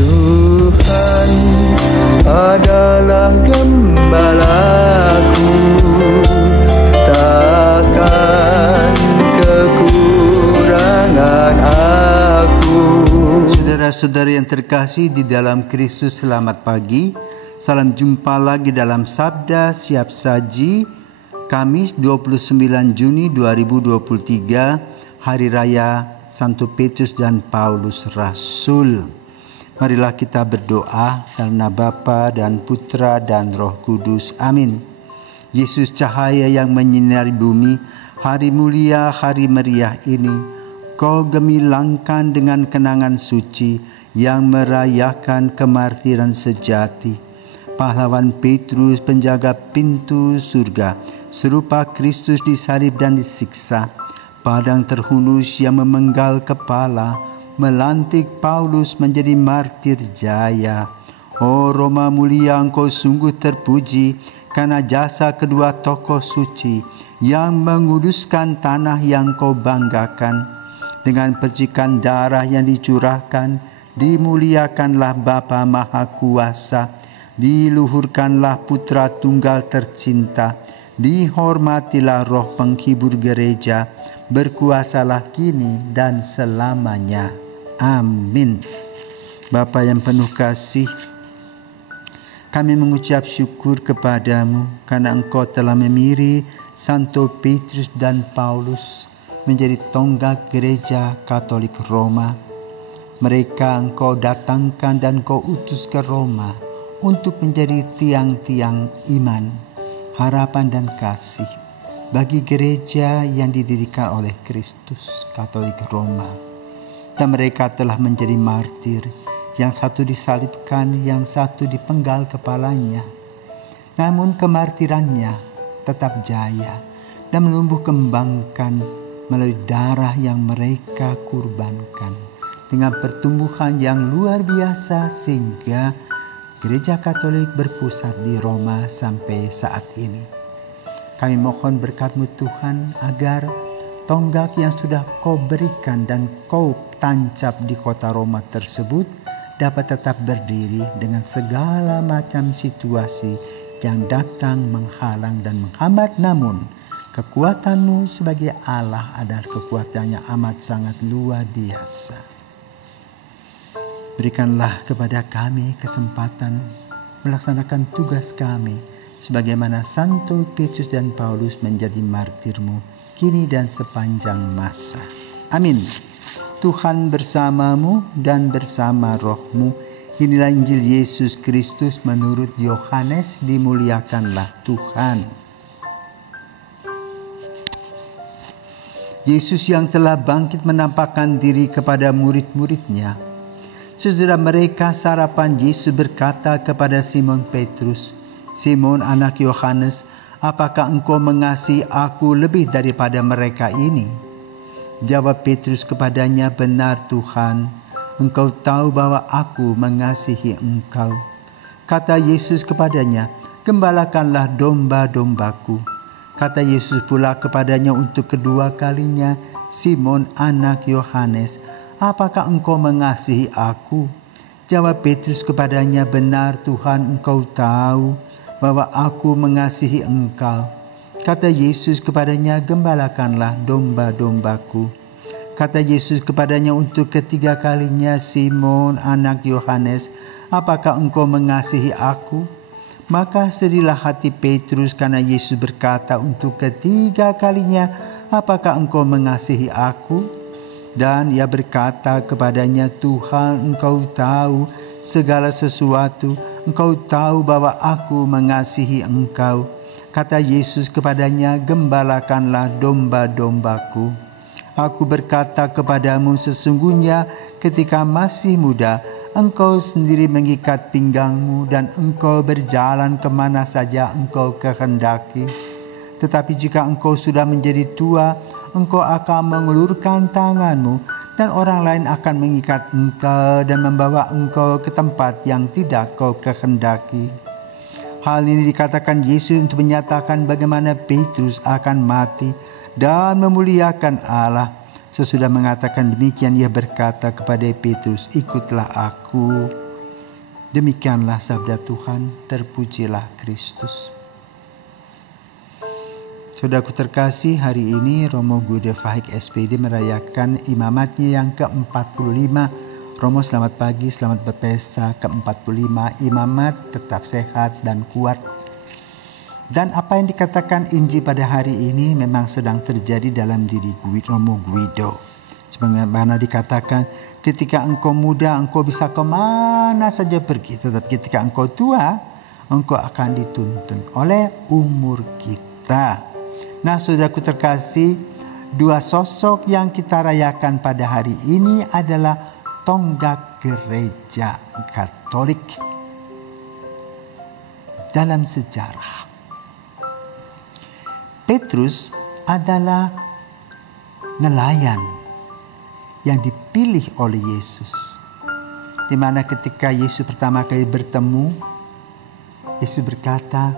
Tuhan adalah gembalaku, takkan kekurangan aku. Saudara-saudari yang terkasih di dalam Kristus, selamat pagi. Salam jumpa lagi dalam Sabda Siap Saji, Kamis 29 Juni 2023, Hari Raya Santo Petrus dan Paulus Rasul. Marilah kita berdoa karena Bapa dan Putra dan Roh Kudus. Amin. Yesus cahaya yang menyinari bumi, hari mulia, hari meriah ini, Kau gemilangkan dengan kenangan suci yang merayakan kemartiran sejati. Pahlawan Petrus, penjaga pintu surga, serupa Kristus disalib dan disiksa. Padang terhunus yang memenggal kepala, melantik Paulus menjadi martir jaya. Oh Roma mulia, Engkau sungguh terpuji karena jasa kedua tokoh suci yang menguduskan tanah yang Kau banggakan. Dengan percikan darah yang dicurahkan, dimuliakanlah Bapa Maha Kuasa, diluhurkanlah Putra Tunggal tercinta, dihormatilah Roh Penghibur Gereja, berkuasalah kini dan selamanya. Amin. Bapa yang penuh kasih, kami mengucap syukur kepadamu karena Engkau telah memilih Santo Petrus dan Paulus menjadi tonggak Gereja Katolik Roma. Mereka Engkau datangkan dan Kau utus ke Roma untuk menjadi tiang-tiang iman, harapan dan kasih bagi gereja yang didirikan oleh Kristus Katolik Roma. Dan mereka telah menjadi martir, yang satu disalibkan, yang satu dipenggal kepalanya. Namun kemartirannya tetap jaya dan menumbuh kembangkan melalui darah yang mereka kurbankan, dengan pertumbuhan yang luar biasa sehingga Gereja Katolik berpusat di Roma sampai saat ini. Kami mohon berkat-Mu Tuhan agar tonggak yang sudah Kau berikan dan Kau tancap di kota Roma tersebut dapat tetap berdiri dengan segala macam situasi yang datang menghalang dan menghambat. Namun kekuatan-Mu sebagai Allah adalah kekuatan yang amat sangat luar biasa. Berikanlah kepada kami kesempatan melaksanakan tugas kami sebagaimana Santo Petrus dan Paulus menjadi martir-Mu kini dan sepanjang masa. Amin. Tuhan bersamamu dan bersama roh-Mu. Inilah Injil Yesus Kristus menurut Yohanes. Dimuliakanlah Tuhan. Yesus yang telah bangkit menampakkan diri kepada murid-muridnya. Sesudah mereka sarapan, Yesus berkata kepada Simon Petrus, "Simon anak Yohanes, apakah engkau mengasihi aku lebih daripada mereka ini?" Jawab Petrus kepadanya, "Benar Tuhan, Engkau tahu bahwa aku mengasihi Engkau." Kata Yesus kepadanya, "Gembalakanlah domba-dombaku." Kata Yesus pula kepadanya untuk kedua kalinya, "Simon anak Yohanes, apakah engkau mengasihi aku?" Jawab Petrus kepadanya, "Benar Tuhan, Engkau tahu bahwa aku mengasihi Engkau." Kata Yesus kepadanya, "Gembalakanlah domba-dombaku." Kata Yesus kepadanya untuk ketiga kalinya, "Simon anak Yohanes, apakah engkau mengasihi aku?" Maka sedihlah hati Petrus karena Yesus berkata untuk ketiga kalinya, "Apakah engkau mengasihi aku?" Dan ia berkata kepadanya, "Tuhan, Engkau tahu segala sesuatu. Engkau tahu bahwa aku mengasihi Engkau." Kata Yesus kepadanya, "Gembalakanlah domba-dombaku. Aku berkata kepadamu, sesungguhnya ketika masih muda, engkau sendiri mengikat pinggangmu dan engkau berjalan kemana saja engkau kehendaki. Tetapi jika engkau sudah menjadi tua, engkau akan mengulurkan tanganmu dan orang lain akan mengikat engkau dan membawa engkau ke tempat yang tidak kau kehendaki." Hal ini dikatakan Yesus untuk menyatakan bagaimana Petrus akan mati dan memuliakan Allah. Sesudah mengatakan demikian, ia berkata kepada Petrus, "Ikutlah aku." Demikianlah sabda Tuhan, terpujilah Kristus. Saudaraku terkasih, hari ini Romo Gude Fahik SPD merayakan imamatnya yang ke-45. Romo selamat pagi, selamat berpesta ke-45. Imamat tetap sehat dan kuat. Dan apa yang dikatakan Injil pada hari ini memang sedang terjadi dalam diri Romo Guido. Sebagaimana dikatakan, ketika engkau muda, engkau bisa kemana saja pergi. Tetapi ketika engkau tua, engkau akan dituntun oleh umur kita. Nah, saudaraku terkasih, dua sosok yang kita rayakan pada hari ini adalah tonggak gereja Katolik dalam sejarah. Petrus adalah nelayan yang dipilih oleh Yesus. Di mana ketika Yesus pertama kali bertemu, Yesus berkata,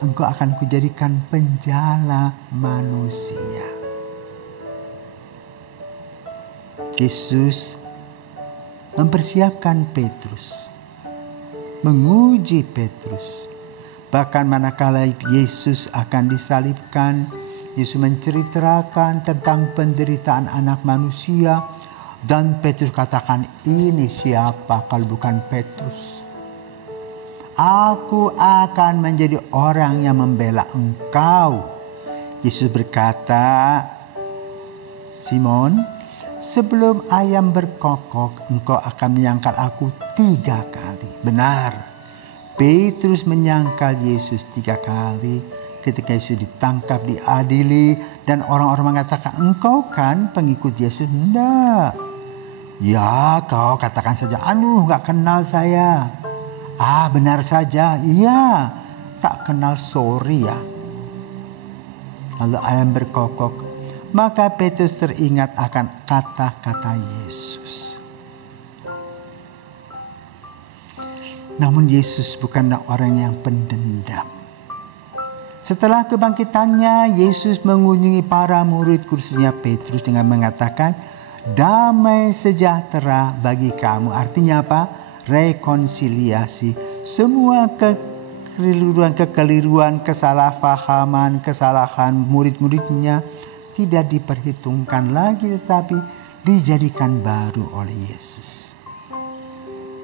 engkau akan kujadikan penjala manusia. Yesus mempersiapkan Petrus, menguji Petrus. Bahkan manakala Yesus akan disalibkan, Yesus menceritakan tentang penderitaan anak manusia. Dan Petrus katakan, ini siapa kalau bukan Petrus? Aku akan menjadi orang yang membela engkau. Yesus berkata, Simon, sebelum ayam berkokok, engkau akan menyangkal aku 3 kali. Benar, Petrus menyangkal Yesus 3 kali. Ketika Yesus ditangkap, diadili, dan orang-orang mengatakan, engkau kan pengikut Yesus? Enggak. Ya, kau katakan saja, aduh gak kenal saya. Benar saja, iya, tak kenal, sorry ya. Lalu ayam berkokok, maka Petrus teringat akan kata-kata Yesus. Namun Yesus bukanlah orang yang pendendam. Setelah kebangkitannya, Yesus mengunjungi para murid khususnya Petrus dengan mengatakan, damai sejahtera bagi kamu. Artinya apa? Rekonsiliasi. Semua kekeliruan, kesalahpahaman, kesalahan murid-muridnya tidak diperhitungkan lagi, tetapi dijadikan baru oleh Yesus.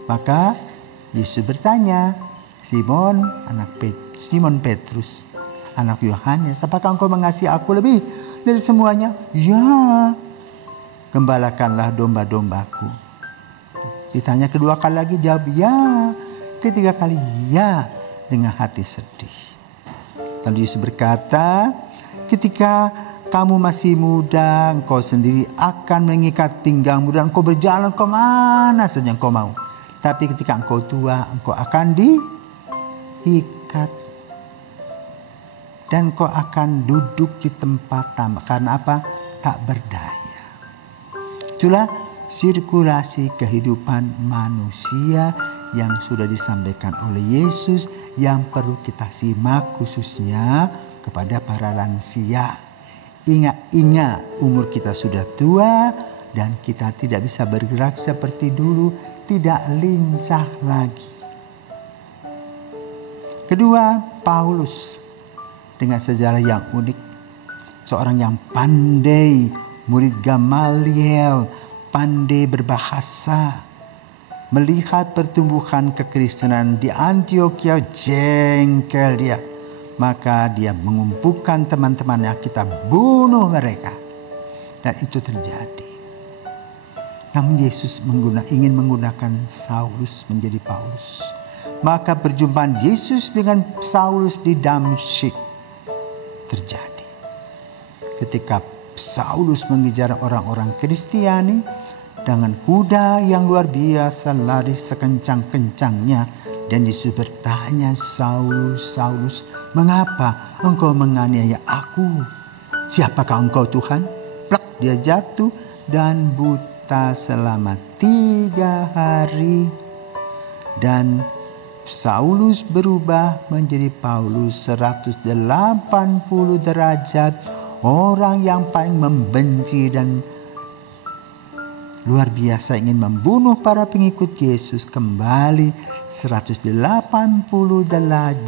Maka Yesus bertanya, Simon Petrus, anak Yohanes, apakah engkau mengasihi aku lebih dari semuanya? Ya. Gembalakanlah domba-dombaku. Ditanya kedua kali lagi, jawab ya. Ketiga kali ya, dengan hati sedih. Lalu Yesus berkata, ketika kamu masih muda, engkau sendiri akan mengikat pinggangmu dan engkau berjalan kemana saja engkau mau. Tapi ketika engkau tua, engkau akan diikat. Dan engkau akan duduk di tempat tamak. Karena apa? Tak berdaya. Itulah sirkulasi kehidupan manusia yang sudah disampaikan oleh Yesus, yang perlu kita simak khususnya kepada para lansia. Ingat, umur kita sudah tua dan kita tidak bisa bergerak seperti dulu, tidak lincah lagi. Kedua, Paulus dengan sejarah yang unik, seorang yang pandai, murid Gamaliel, pandai berbahasa, melihat pertumbuhan kekristenan di Antioquia, jengkel dia. Maka dia mengumpulkan teman-temannya, kita bunuh mereka. Dan itu terjadi. Namun Yesus ingin menggunakan Saulus menjadi Paulus. Maka perjumpaan Yesus dengan Saulus di Damsyik terjadi. Ketika Saulus mengejar orang-orang Kristiani dengan kuda yang luar biasa, lari sekencang-kencangnya. Dan Yesus bertanya, Saulus, Saulus, mengapa engkau menganiaya aku? Siapakah engkau Tuhan? Plak, dia jatuh dan buta selama 3 hari. Dan Saulus berubah menjadi Paulus 180 derajat. Orang yang paling membenci dan luar biasa ingin membunuh para pengikut Yesus kembali 180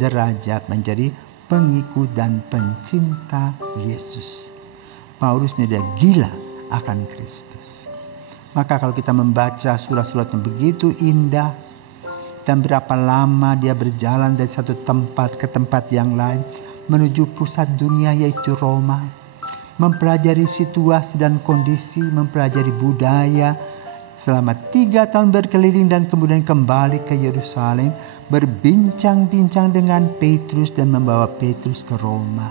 derajat menjadi pengikut dan pencinta Yesus. Paulus menjadi gila akan Kristus. Maka kalau kita membaca surat-surat yang begitu indah, dan berapa lama dia berjalan dari satu tempat ke tempat yang lain menuju pusat dunia yaitu Roma, mempelajari situasi dan kondisi, mempelajari budaya selama 3 tahun berkeliling dan kemudian kembali ke Yerusalem, berbincang-bincang dengan Petrus dan membawa Petrus ke Roma.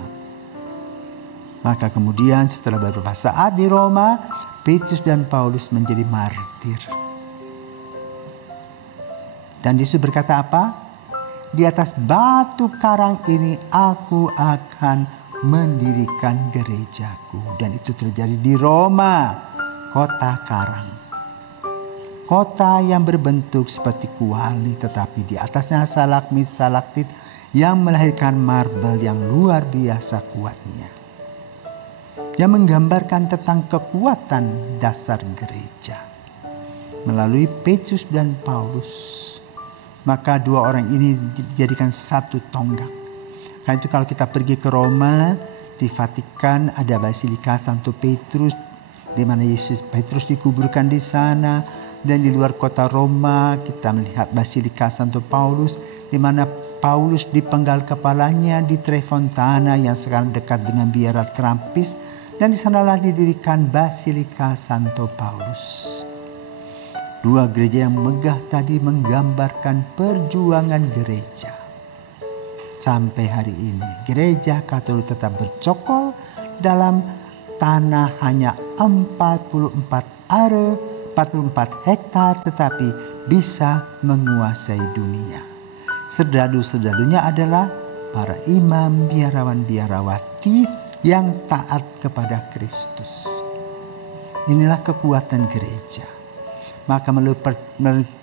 Maka kemudian setelah beberapa saat di Roma, Petrus dan Paulus menjadi martir. Dan Yesus berkata apa? Di atas batu karang ini aku akan mendirikan gerejaku. Dan itu terjadi di Roma, kota karang. Kota yang berbentuk seperti kuali, tetapi di atasnya stalagmit yang melahirkan marble yang luar biasa kuatnya. Yang menggambarkan tentang kekuatan dasar gereja. Melalui Petrus dan Paulus, maka dua orang ini dijadikan satu tonggak. Karena itu kalau kita pergi ke Roma, di Vatikan ada Basilika Santo Petrus, di mana Petrus dikuburkan di sana. Dan di luar kota Roma kita melihat Basilika Santo Paulus, di mana Paulus dipenggal kepalanya di Trefontana yang sekarang dekat dengan Biara Trappist. Dan di sanalah didirikan Basilika Santo Paulus. Dua gereja yang megah tadi menggambarkan perjuangan gereja. Sampai hari ini gereja Katolik tetap bercokol dalam tanah hanya 44 hektar tetapi bisa menguasai dunia. Serdadu-serdadunya adalah para imam, biarawan-biarawati yang taat kepada Kristus. Inilah kekuatan gereja. Maka melalui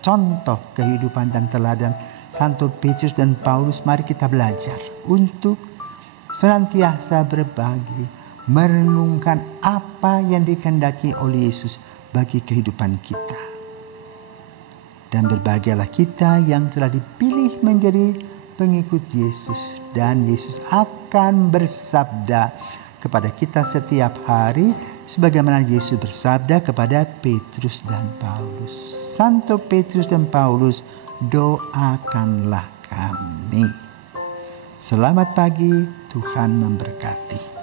contoh kehidupan dan teladan Santo Petrus dan Paulus, mari kita belajar untuk senantiasa berbagi, merenungkan apa yang dikehendaki oleh Yesus bagi kehidupan kita. Dan berbahagialah kita yang telah dipilih menjadi pengikut Yesus. Dan Yesus akan bersabda kepada kita setiap hari sebagaimana Yesus bersabda kepada Petrus dan Paulus. Santo Petrus dan Paulus, doakanlah kami. Selamat pagi, Tuhan memberkati.